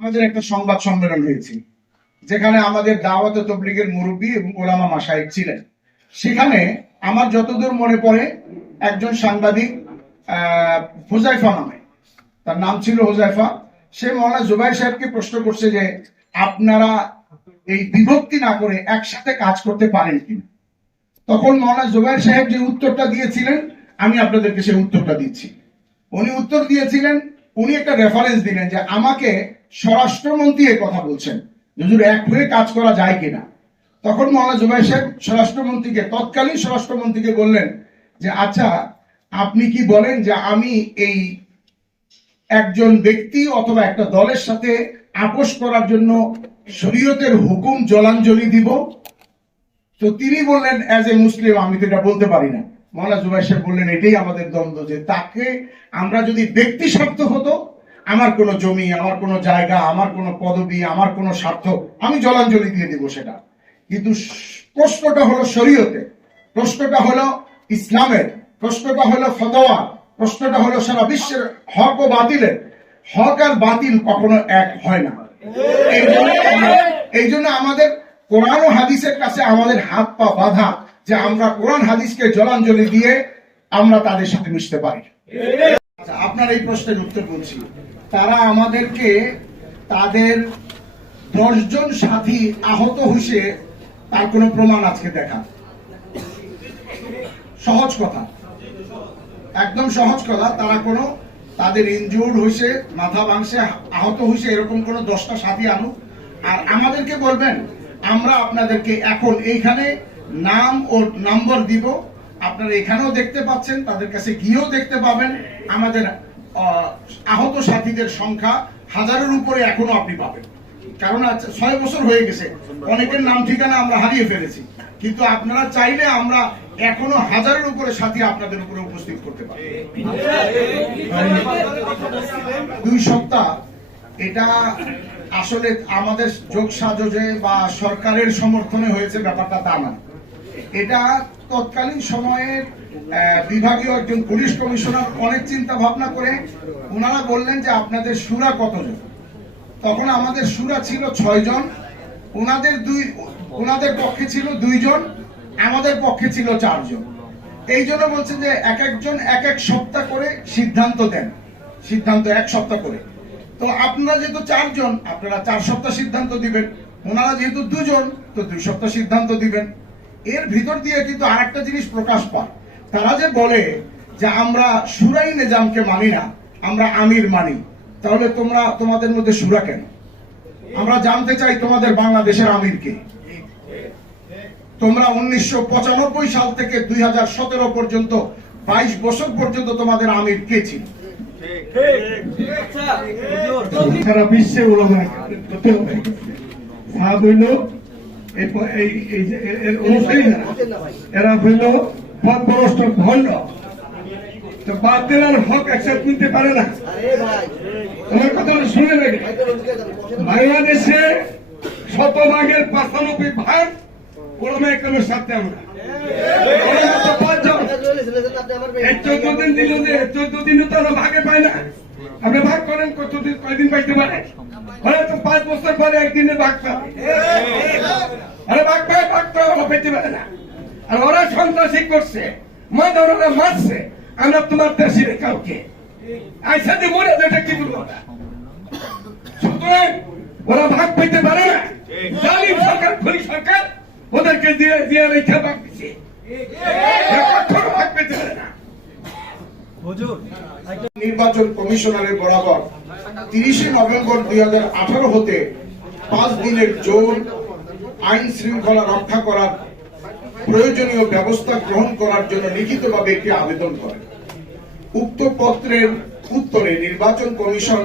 আমাদের একটা সংবাদ সম্মেলন হয়েছে, যেখানে আমাদের দাওয়াত তবলিগের মুরব্বী এবং ওলামা মাসায়েক ছিলেন। সেখানে আমার যতদূর মনে পড়ে, একজন সাংবাদিক হুজাইফা নামে। তার নাম ছিল হুজাইফা। সে মৌলানা জুবাইর সাহেবকে প্রশ্ন করছে যে, আপনারা এই বিভক্তি না করে একসাথে কাজ করতে পারেন কিনা তখন মৌলানা জুবাইর সাহেব যে উত্তরটা দিয়েছিলেন, আমি আপনাদেরকে সেই উত্তরটা দিচ্ছি। উনি উত্তর দিয়েছিলেন, উনি একটা রেফারেন্স দিলেন যে, আমাকে স্বরাষ্ট্রমন্ত্রী এই কথা বলছেন। হুজুর এক হয়ে কাজ করা যায় কিনা। তখন মৌলানা জুবাই সাহেব স্বরাষ্ট্রমন্ত্রীকে, তৎকালীন স্বরাষ্ট্রমন্ত্রীকে বললেন যে আচ্ছা আপনি কি বলেন যে আমি এই একজন ব্যক্তি অথবা একটা দলের সাথে আপোষ করার জন্য শরীয়তের হুকুম জলাঞ্জলি দিব? তো তিনি বললেন, অ্যাজ এ মুসলিম আমি তো এটা বলতে পারি না। মৌলানা জুবাই সাহেব বললেন, এটাই আমাদের দ্বন্দ্ব যে তাকে আমরা যদি ব্যক্তি স্বার্থ হতো আমার কোনো জমি আমার কোনো জায়গা আমার কোনো পদবি আমার কোনো স্বার্থ আমি জলাঞ্জলি দিয়ে দিব সেটা। কিন্তু প্রশ্নটা হলো শরীয়তে প্রশ্নটা হলো ইসলামের প্রশ্নটা হলো ফতোয়া প্রশ্নটা হলো সারা বিশ্বের হক ও বাতিলের। হক আর বাতিল কখনো এক হয় না। এই জন্য আমাদের কোরআন ও হাদিসের কাছে আমাদের হাত পা বাধা যে আমরা কোরআন হাদিসকে জলাঞ্জলি দিয়ে আমরা তাদের সাথে মিশতে পারি। আচ্ছা, আপনার এই প্রশ্নের উত্তর বলছি তারা আমাদেরকে তাদের দশজন সাথী আহত হইসে তার কোনো প্রমাণ আজকে দেখা। সহজ কথা। একদম সহজ কথা, তারা কোনো তাদের ইনজুর্ড হইছে, মাথা ভাঙছে, আহত হইছে, এরকম কোনো দশটা সাথী আনুক। আর আমাদেরকে বলবেন, আমরা আপনাদেরকে এখন এইখানে নাম ও নাম্বার দিব। আপনারা এখানেও দেখতে পাচ্ছেন, তাদের কাছে গিয়েও দেখতে পাবেন, আমাদের আহত সাথীদের সংখ্যা হাজারের উপরে এখনও আপনি পাবেন। কারণ ছয় বছর হয়ে গেছে। অনেকের নাম ঠিকানা আমরা হারিয়ে ফেলেছি। কিন্তু আপনারা চাইলে আমরা এখনও হাজারের উপরে সাথী আপনাদের উপরে উপস্থিত করতে পারি। দুই সপ্তাহ এটা আসলে আমাদের যোগ সাজে বা সরকারের সমর্থনে হয়েছে ব্যাপারটা তা না এটা তৎকালীন সময়ে আহ, বিভাগীয় একজন পুলিশ কমিশনার অনেক চিন্তা ভাবনা করে, ওনারা বললেন যে আপনাদের সুরা কতজন? তখন আমাদের সুরা ছিল ছয় জন ওনাদের দুই, ওনাদের পক্ষে ছিল দুইজন, আমাদের পক্ষে ছিল চারজন। এই জন্য বলছে যে এক একজন এক এক সপ্তাহ করে সিদ্ধান্ত দেন, সিদ্ধান্ত এক সপ্তাহ করে। তো আপনারা যেহেতু চারজন, আপনারা চার সপ্তাহ সিদ্ধান্ত দিবেন। ওনারা যেহেতু দুজন, তো দুই সপ্তাহ সিদ্ধান্ত দিবেন। এর ভিতর দিয়ে কিন্তু আরেকটা জিনিস প্রকাশ পায়। তারা যে বলে যে আমরা সুরাই নিজামকে মানি না, আমরা আমির মানি, তাহলে তোমরা তোমাদের মধ্যে সুরা কেন? আমরা জানতে চাই তোমাদের বাংলাদেশের আমিরকে তোমরা উনিশশো সাল থেকে দুই পর্যন্ত বাইশ বছর পর্যন্ত তোমাদের আমির কে ছিল? সারা বিশ্বে এর হইল পরস্ত ভণ্ড। তো বাতিলার হক একসাথে কিনতে পারে না। তোমার কথা শুনে রাখি বাংলাদেশে শতভাগের পাঁচানব্বই ভাগ ওলামা একদমের সাথে আমরা চোদ্দ দিন চোদ্দ দিনও তো ওরা ভাগে না। আপনি ভাগ করেন কয়দিন পাইতে পারে? পাঁচ বছর পরে একদিনে ভাগ পাবে আরে ভাগ পায়, ভাগ তো পেতে পারে না। আর ওরা সন্ত্রাসী করছে। মাদা ওরা মারছে। আমরা তোমার দেশের কাউকে। আইসাতে মরে যেটা কি বলব? ওরা? সুতরাং ওরা ভাগ পেতে পারে না। জালিম সরকার খুলি সরকার ওদেরকে দিয়ে দিয়ে রেখে ভাগ দিচ্ছে কখনো ভাগ পেতে পারে না। নির্বাচন কমিশনারের বরাবর তিরিশে নভেম্বর দুই হাজার আঠারো হতে পাঁচ দিনের জোর আইন শৃঙ্খলা রক্ষা করার প্রয়োজনীয় ব্যবস্থা গ্রহণ করার জন্য লিখিতভাবে একটি আবেদন করে উক্ত পত্রের উত্তরে নির্বাচন কমিশন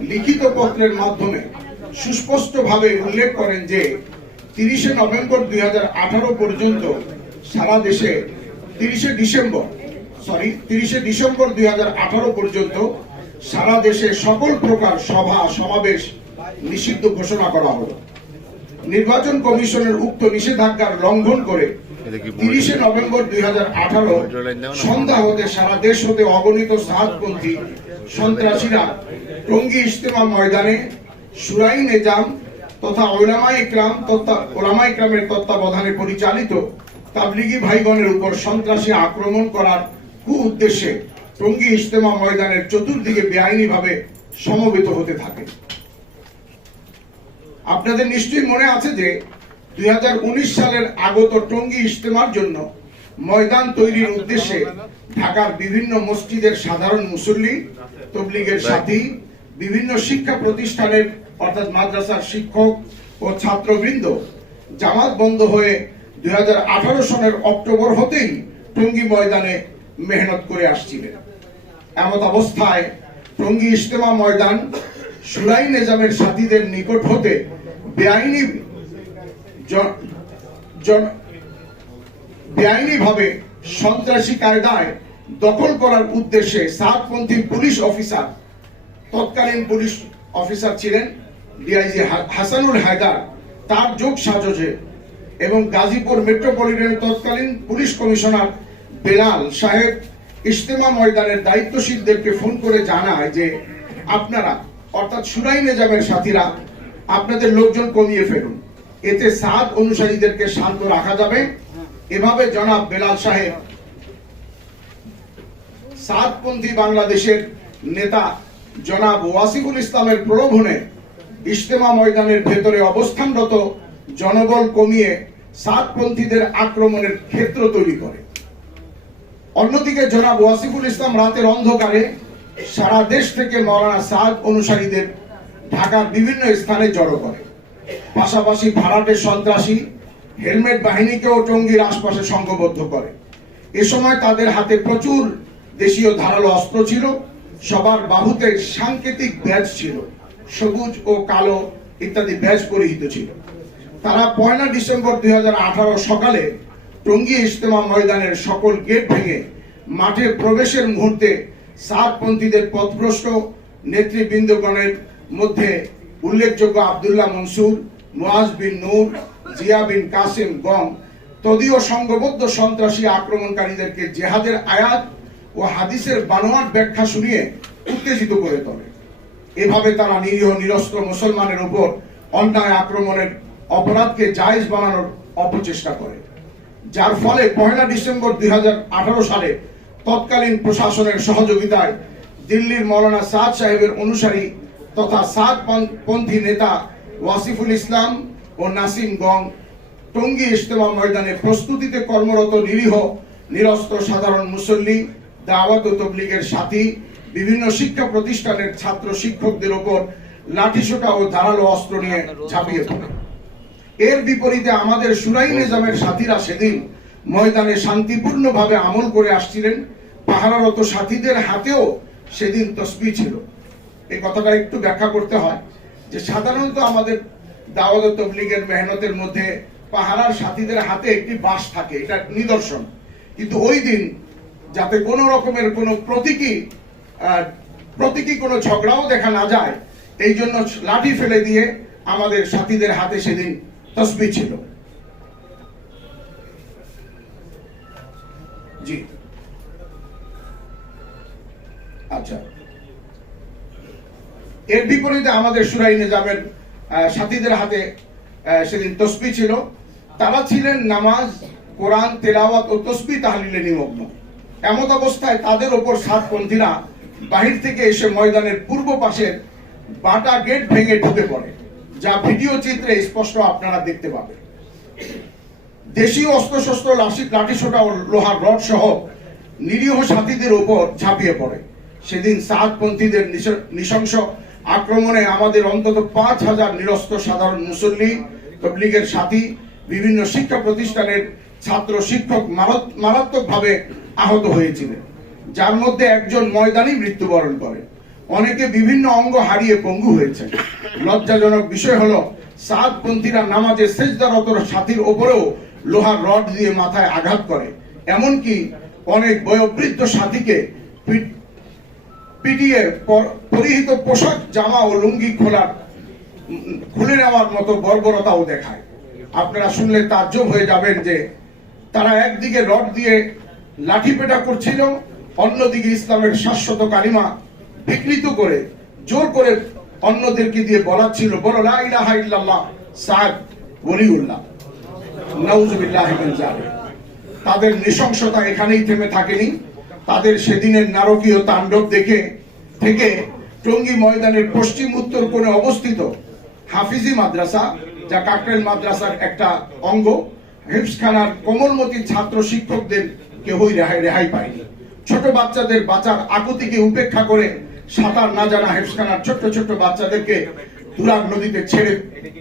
লিখিত পত্রের মাধ্যমে সুস্পষ্টভাবে উল্লেখ করেন যে, তিরিশে নভেম্বর দুই পর্যন্ত সারা দেশে তিরিশে ডিসেম্বর সরি তিরিশে ডিসেম্বর দুই হাজার আঠারো পর্যন্ত সারা দেশে সকল প্রকার সভা, সমাবেশ নিষিদ্ধ ঘোষণা করা হলো। নির্বাচন কমিশনের উক্ত নিষেধাজ্ঞার লঙ্ঘন করে তিরিশে নভেম্বর দুই হাজার আঠারো সন্ধ্যা হতে সারা দেশ হতে অগণিত সাতপন্থী সন্ত্রাসীরা টঙ্গী ইজতেমা ময়দানে সুরাই নিজাম তথা ওলামা ইকরাম ওলামা ইকরামের তত্ত্বাবধানে পরিচালিত তাবলিগি ভাইগণের উপর সন্ত্রাসী আক্রমণ করার কু উদ্দেশ্যে টঙ্গী ইজতেমা ময়দানের চতুর্দিকে বেআইনিভাবে সমবেত হতে থাকে। আপনাদের নিশ্চয়ই মনে আছে যে দুই হাজার উনিশ সালের আগত টঙ্গী ইজতেমার জন্য ময়দান তৈরির উদ্দেশ্যে ঢাকার বিভিন্ন মসজিদের সাধারণ মুসল্লি, তবলিগের সাথী, বিভিন্ন শিক্ষা প্রতিষ্ঠানের, অর্থাৎ মাদ্রাসার শিক্ষক ও ছাত্রবৃন্দ জামাত বন্ধ হয়ে দুই সনের অক্টোবর হতেই টঙ্গী ময়দানে মেহনত করে আসছিলেন। এমত অবস্থায় টঙ্গী ইজতেমা ময়দান সুরাই নিজামের সাথীদের নিকট হতে বেআইনি বেআইনিভাবে সন্ত্রাসী কায়দায় দখল করার উদ্দেশ্যে সাতপন্থী পুলিশ অফিসার, তৎকালীন পুলিশ অফিসার ছিলেন ডিআইজি হাসানুল হায়দার। তার যোগ সাজসে এবং গাজীপুর মেট্রোপলিটনের তৎকালীন পুলিশ কমিশনার বেলাল সাহেব ইজতেমা ময়দানের দায়িত্বশীলদেরকে ফোন করে জানায় যে, আপনারা, অর্থাৎ সুরাই নিজামের সাথীরা, আপনাদের লোকজন কমিয়ে ফেলুন। এতে সাত অনুসারীদেরকে শান্ত রাখা যাবে। এভাবে জনাব বেলাল সাহেব সাতপন্থী বাংলাদেশের নেতা জনাব ওয়াসিফুল ইসলামের প্রলোভনে ইজতেমা ময়দানের ভেতরে অবস্থানরত জনবল কমিয়ে সাতপন্থীদের আক্রমণের ক্ষেত্র তৈরি করে। অন্যদিকে জনাব ওয়াসিফুল ইসলাম রাতের অন্ধকারে সারা দেশ থেকে মৌলানা সাদ অনুসারীদের ঢাকার বিভিন্ন স্থানে জড়ো করে। পাশাপাশি ভাড়াটের সন্ত্রাসী, হেলমেট বাহিনীকেও টঙ্গীর আশপাশে সংঘবদ্ধ করে। এ সময় তাদের হাতে প্রচুর দেশীয় ধারালো অস্ত্র ছিল। সবার বাহুতে সাংকেতিক ব্যাজ ছিল। সবুজ ও কালো ইত্যাদি ব্যাজ পরিহিত ছিল। তারা পয়লা ডিসেম্বর দুই হাজার আঠারো সকালে টঙ্গী ইজতেমা ময়দানের সকল গেট ভেঙে মাঠে প্রবেশের মুহূর্তে সাতপন্থীদের পথভ্রষ্ট নেতৃবৃন্দগণের মধ্যে উল্লেখযোগ্য আবদুল্লাহ মনসুর, মুয়াজ বিন নূর, জিয়া বিন কাসিম গং তদীয় সংঘবদ্ধ সন্ত্রাসী আক্রমণকারীদেরকে জেহাদের আয়াত ও হাদিসের বানোয়ার ব্যাখ্যা শুনিয়ে উত্তেজিত করে তোলে। এভাবে তারা নিরীহ, নিরস্ত্র মুসলমানের উপর অন্যায় আক্রমণের অপরাধকে জায়েজ বানানোর অপচেষ্টা করে। যার ফলে পহেলা ডিসেম্বর দুই হাজার আঠারো সালে তৎকালীন প্রশাসনের সহযোগিতায় দিল্লির মৌলানা সাদ সাহেবের অনুসারী তথা সাত পন্থী নেতা ওয়াসিফুল ইসলাম ও নাসিম গং টঙ্গী ইজতেমা ময়দানে প্রস্তুতিতে কর্মরত নিরীহ নিরস্ত্র সাধারণ মুসল্লি, দাওয়াত ও তবলিগের সাথী, বিভিন্ন শিক্ষা প্রতিষ্ঠানের ছাত্র শিক্ষকদের ওপর লাঠিসোঁটা ও ধারালো অস্ত্র নিয়ে ঝাঁপিয়ে পড়ে। এর বিপরীতে আমাদের সুরাই নিজামের সাথীরা সেদিন ময়দানে শান্তিপূর্ণভাবে আমল করে আসছিলেন। পাহারারত সাথীদের হাতেও সেদিন তসবি ছিল। এই কথাটা একটু ব্যাখ্যা করতে হয় যে সাধারণত আমাদের দাওয়াত তবলিগের মেহনতের মধ্যে পাহারার সাথীদের হাতে একটি বাঁশ থাকে, এটা নিদর্শন। কিন্তু ওই দিন যাতে কোনো রকমের কোনো প্রতীকী প্রতীকী কোনো ঝগড়াও দেখা না যায়, এই জন্য লাঠি ফেলে দিয়ে আমাদের সাথীদের হাতে সেদিন তসবি ছিল। জি। আচ্ছা। এর বিপরীতে আমাদের সুরাই নিজামের আহ, সাথীদের হাতে সেদিন তসবি ছিল। তারা ছিলেন নামাজ কোরআন তেলাওয়াত ও তসবি তাহলিলে নিমগ্ন। এমত অবস্থায় তাদের ওপর সাতপন্থীরা বাহির থেকে এসে ময়দানের পূর্ব পাশের বাটা গেট ভেঙে ঢুকে পড়ে যা ভিডিও চিত্রে স্পষ্ট আপনারা দেখতে পাবেন। দেশীয় অস্ত্রশস্ত্র লাঠি লাঠিসোঁটা ও লোহার রড সহ নিরীহ সাথীদের উপর ঝাঁপিয়ে পড়ে। সেদিন সাতপন্থীদের নিশ- নৃশংস আক্রমণে আমাদের অন্তত পাঁচ হাজার নিরস্ত্র সাধারণ মুসল্লি, তবলিগের সাথী, বিভিন্ন শিক্ষা প্রতিষ্ঠানের ছাত্র শিক্ষক মারাত্মক ভাবে আহত হয়েছিলেন, যার মধ্যে একজন ময়দানি মৃত্যুবরণ করে। অনেকে বিভিন্ন অঙ্গ হারিয়ে পঙ্গু হয়েছে লজ্জাজনক বিষয় হলো, সাতপন্থীরা নামাজে সেজদারত সাথীর ওপরেও লোহার রড দিয়ে মাথায় আঘাত করে। এমনকি অনেক বয়োবৃদ্ধ সাথীকে পিট- পিটিয়ে পর- পরিহিত পোশাক, জামা ও লুঙ্গি খোলার, খুলে নেওয়ার মতো বর্বরতাও দেখায়। আপনারা শুনলে তাজ্জব হয়ে যাবেন যে তারা একদিকে রড দিয়ে লাঠি পেটা করছিল, অন্যদিকে ইসলামের শাশ্বত কালিমা বিকৃত করে, জোর করে অন্যদেরকে দিয়ে বলাচ্ছিল, বলো, লা ইল্লাল্লাহ সাহেব ওলিউল্লাহ। নাউজুবিল্লাহি তাদের নৃশংসতা এখানেই থেমে থাকেনি। তাদের সেদিনের নারকীয় তাণ্ডব দেখে থেকে টঙ্গী ময়দানের পশ্চিম উত্তর কোণে অবস্থিত হাফিজি মাদ্রাসা, যা কাকরেল মাদ্রাসার একটা অঙ্গ হিফসখানার কোমলমতি ছাত্র শিক্ষকদের কেউই রেহাই রেহাই পায়নি। ছোট বাচ্চাদের বাঁচার আকুতিকে উপেক্ষা করে সাঁতার না জানা হেফসখানার ছোট্ট ছোট্ট বাচ্চাদেরকে তুরাগ নদীতে ছেড়ে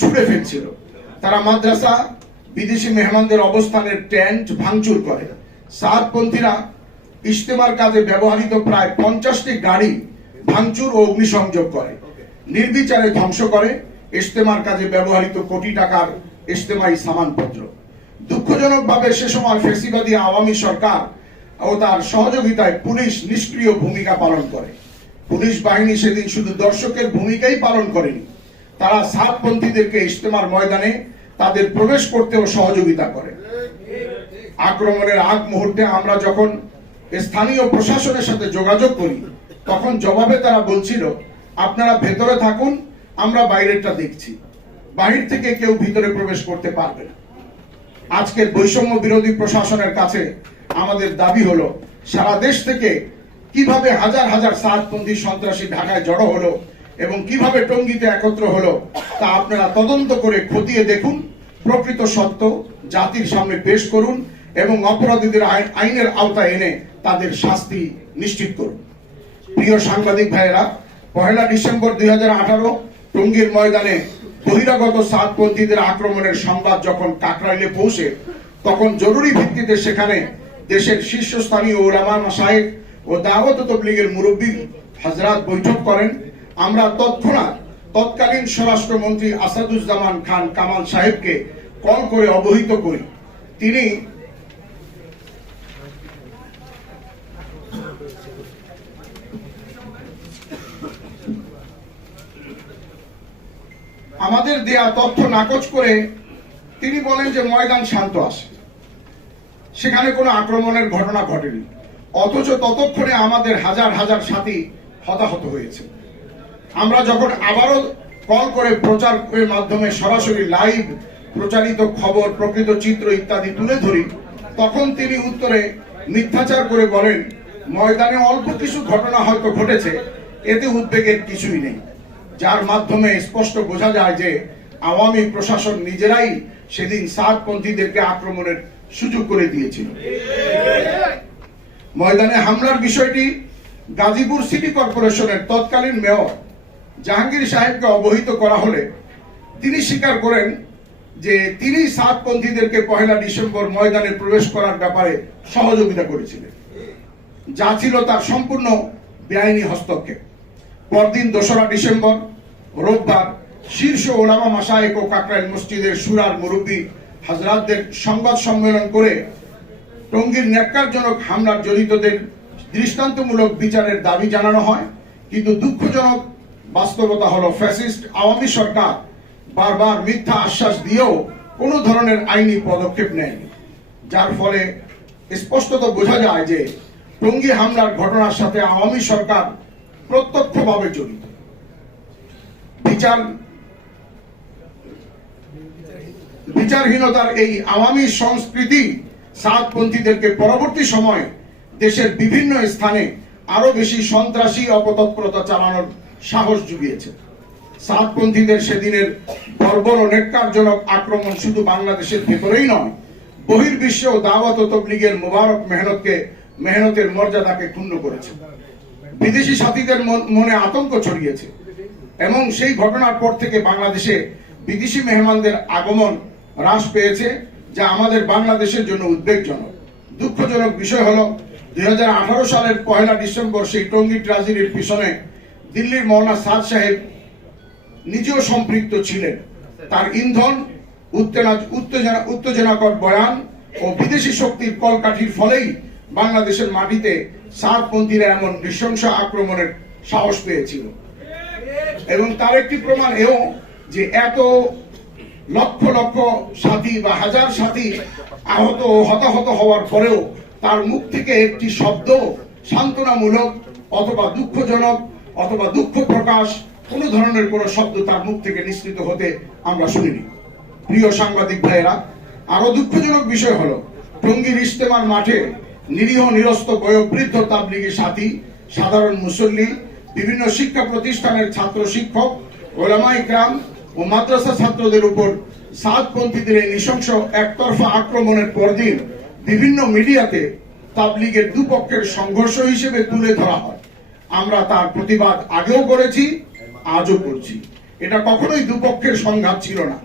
ছুড়ে ফেলছিল। তারা মাদ্রাসা, বিদেশি মেহমানদের অবস্থানের টেন্ট ভাঙচুর করে। সাতপন্থীরা ইজতেমার কাজে ব্যবহৃত প্রায় পঞ্চাশটি গাড়ি ভাঙচুর ও অগ্নিসংযোগ করে। নির্বিচারে ধ্বংস করে। ইজতেমার কাজে ব্যবহৃত কোটি টাকার ইজতেমাই সামানপত্র। দুঃখজনকভাবে সে সময় ফেসিবাদী আওয়ামী সরকার ও তার সহযোগিতায় পুলিশ নিষ্ক্রিয় ভূমিকা পালন করে। পুলিশ বাহিনী সেদিন শুধু দর্শকের ভূমিকাই পালন করেনি, তারা সাতপন্থীদেরকে ইজতেমার ময়দানে তাদের প্রবেশ করতেও সহযোগিতা করে। আক্রমণের আগ মুহূর্তে আমরা যখন স্থানীয় প্রশাসনের সাথে যোগাযোগ করি। তখন জবাবে তারা বলছিল, আপনারা ভেতরে থাকুন, আমরা বাইরেরটা দেখছি। বাহির থেকে কেউ ভিতরে প্রবেশ করতে পারবে না। আজকের বৈষম্য বিরোধী প্রশাসনের কাছে আমাদের দাবি হলো, সারা দেশ থেকে কীভাবে হাজার হাজার সাতপন্থী সন্ত্রাসী ঢাকায় জড়ো হলো এবং কীভাবে টঙ্গিতে একত্র হলো, তা আপনারা তদন্ত করে খতিয়ে দেখুন, প্রকৃত সত্য জাতির সামনে পেশ করুন এবং অপরাধীদের আইন- আইনের আওতায় এনে তাদের শাস্তি নিশ্চিত করুন। প্রিয় সাংবাদিক ভাইয়েরা, পহেলা ডিসেম্বর দুই টঙ্গীর ময়দানে বহিরাগত সাতপন্থীদের আক্রমণের সংবাদ যখন কাকরাইলে পৌঁছে, তখন জরুরি ভিত্তিতে সেখানে দেশের শীর্ষস্থানীয় ওলামা মাসায়েক ও দাওয়াত তবলিগের মুরব্বী হাজরাত বৈঠক করেন। আমরা তৎক্ষণাৎ তৎকালীন স্বরাষ্ট্রমন্ত্রী আসাদুজ্জামান খান কামাল সাহেবকে কল করে অবহিত করি। তিনি আমাদের দেয়া তথ্য নাকচ করে তিনি বলেন যে ময়দান শান্ত আছে। সেখানে কোনো আক্রমণের ঘটনা ঘটেনি। অথচ ততক্ষণে আমাদের হাজার হাজার সাথী হতাহত হয়েছে। আমরা যখন আবারও কল করে প্রচারের মাধ্যমে সরাসরি লাইভ প্রচারিত খবর, প্রকৃত চিত্র ইত্যাদি তুলে ধরি, তখন তিনি উত্তরে মিথ্যাচার করে বলেন, ময়দানে অল্প কিছু ঘটনা হয়তো ঘটেছে, এতে উদ্বেগের কিছুই নেই। যার মাধ্যমে স্পষ্ট বোঝা যায় যে আওয়ামী প্রশাসন নিজেরাই সেদিন সাতপন্থীদেরকে আক্রমণের সুযোগ করে দিয়েছিল। ময়দানে হামলার বিষয়টি গাজীপুর সিটি কর্পোরেশনের তৎকালীন মেয়র জাহাঙ্গীর সাহেবকে অবহিত করা হলে তিনি স্বীকার করেন যে তিনি সাতপন্থীদেরকে পহেলা ডিসেম্বর ময়দানে প্রবেশ করার ব্যাপারে সহযোগিতা করেছিলেন। যা ছিল তার সম্পূর্ণ বেআইনি হস্তক্ষেপ। পরদিন দোসরা ডিসেম্বর রোববার শীর্ষ ওলামা মাসায়েক ও কাকরাইল মসজিদের সুরার মুরব্বী হাজরাতদের সংবাদ সম্মেলন করে টঙ্গীর ন্যাক্কারজনক হামলার জড়িতদের দৃষ্টান্তমূলক বিচারের দাবি জানানো হয়। কিন্তু দুঃখজনক বাস্তবতা হলো, ফ্যাসিস্ট আওয়ামী সরকার বারবার মিথ্যা আশ্বাস দিয়েও কোনো ধরনের আইনি পদক্ষেপ নেয়নি। যার ফলে স্পষ্টত বোঝা যায় যে টঙ্গী হামলার ঘটনার সাথে আওয়ামী সরকার প্রত্যক্ষভাবে জড়িত। বিচার, বিচারহীনতার এই আওয়ামী সংস্কৃতি সাতপন্থীদেরকে পরবর্তী সময়ে দেশের বিভিন্ন স্থানে আরও বেশি সন্ত্রাসী, অপতৎপরতা চালানোর সাহস জুগিয়েছে। সাতপন্থীদের সেদিনের বর্বর ও নেককারজনক আক্রমণ শুধু বাংলাদেশের ভেতরেই নয়, বহির্বিশ্ব ও দাওয়াত ও তবলিগের মোবারক মেহনতকে, মেহনতের মর্যাদাকে ক্ষুণ্ণ করেছে। বিদেশি সাথীদের মনে আতঙ্ক ছড়িয়েছে। এবং সেই ঘটনার পর থেকে বাংলাদেশে বিদেশি মেহমানদের আগমন হ্রাস পেয়েছে, যা আমাদের বাংলাদেশের জন্য উদ্বেগজনক। দুঃখজনক বিষয় হলো, দুই সালের পয়লা ডিসেম্বর সেই টঙ্গী ট্রাজেডির পিছনে দিল্লির মৌলানা সাদ সাহেব নিজেও সম্পৃক্ত ছিলেন। তার ইন্ধন, উত্তেজনা উত্তেজনা, উত্তেজনাকর বয়ান ও বিদেশি শক্তির কলকাঠির ফলেই বাংলাদেশের মাটিতে সাতপন্থীরা এমন নৃশংস আক্রমণের সাহস পেয়েছিল। এবং তার একটি প্রমাণ এও যে এত লক্ষ লক্ষ সাথী বা হাজার সাথী আহত হতাহত হওয়ার পরেও তার মুখ থেকে একটি শব্দ সান্ত্বনামূলক অথবা দুঃখজনক অথবা দুঃখ প্রকাশ, কোনো ধরনের কোনো শব্দ তার মুখ থেকে নিঃসৃত হতে আমরা শুনিনি। প্রিয় সাংবাদিক ভাইয়েরা আরও দুঃখজনক বিষয় হলো, টঙ্গীর ইস্তেমার মাঠে নিরীহ নিরস্ত বয়োবৃদ্ধ তাবলিগি সাথী, সাধারণ মুসল্লি বিভিন্ন শিক্ষা প্রতিষ্ঠানের ছাত্র শিক্ষক ওলামাই গ্রাম ও মাদ্রাসা ছাত্রদের উপর সাতপন্থীদের এই নৃশংস একতরফা আক্রমণের পরদিন বিভিন্ন মিডিয়াতে তাবলিগের দুপক্ষের সংঘর্ষ হিসেবে তুলে ধরা হয়। আমরা তার প্রতিবাদ আগেও করেছি, আজও করছি। এটা কখনোই দুপক্ষের সংঘাত ছিল না।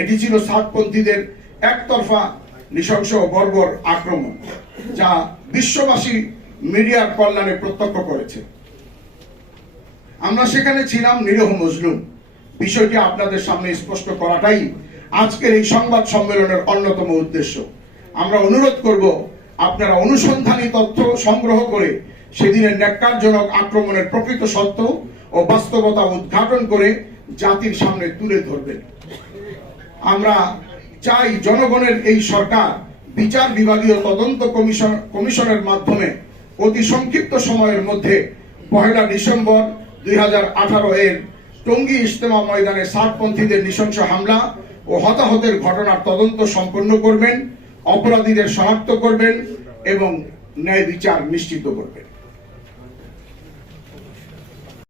এটি ছিল সাতপন্থীদের একতরফা নৃশংস বর্বর আক্রমণ, যা বিশ্ববাসী মিডিয়ার কল্যাণে প্রত্যক্ষ করেছে। আমরা সেখানে ছিলাম নিরহ মজলুম। বিষয়টি আপনাদের সামনে স্পষ্ট করাটাই আজকের এই সংবাদ সম্মেলনের অন্যতম উদ্দেশ্য। আমরা অনুরোধ করব, আপনারা অনুসন্ধানী তথ্য সংগ্রহ করে সেদিনের ন্যাক্কারজনক আক্রমণের প্রকৃত সত্য ও বাস্তবতা উদ্ঘাটন করে জাতির সামনে তুলে ধরবেন। আমরা চাই জনগণের এই সরকার, বিচার বিভাগীয় তদন্ত কমিশন কমিশনের মাধ্যমে অতি সংক্ষিপ্ত সময়ের মধ্যে পহেলা ডিসেম্বর দুই হাজার আঠারো এর টঙ্গী ইজতেমা ময়দানে সাতপন্থীদের নৃশংস হামলা ও হতাহতের ঘটনার তদন্ত সম্পন্ন করবেন, অপরাধীদের শনাক্ত করবেন এবং ন্যায় বিচার নিশ্চিত করবেন।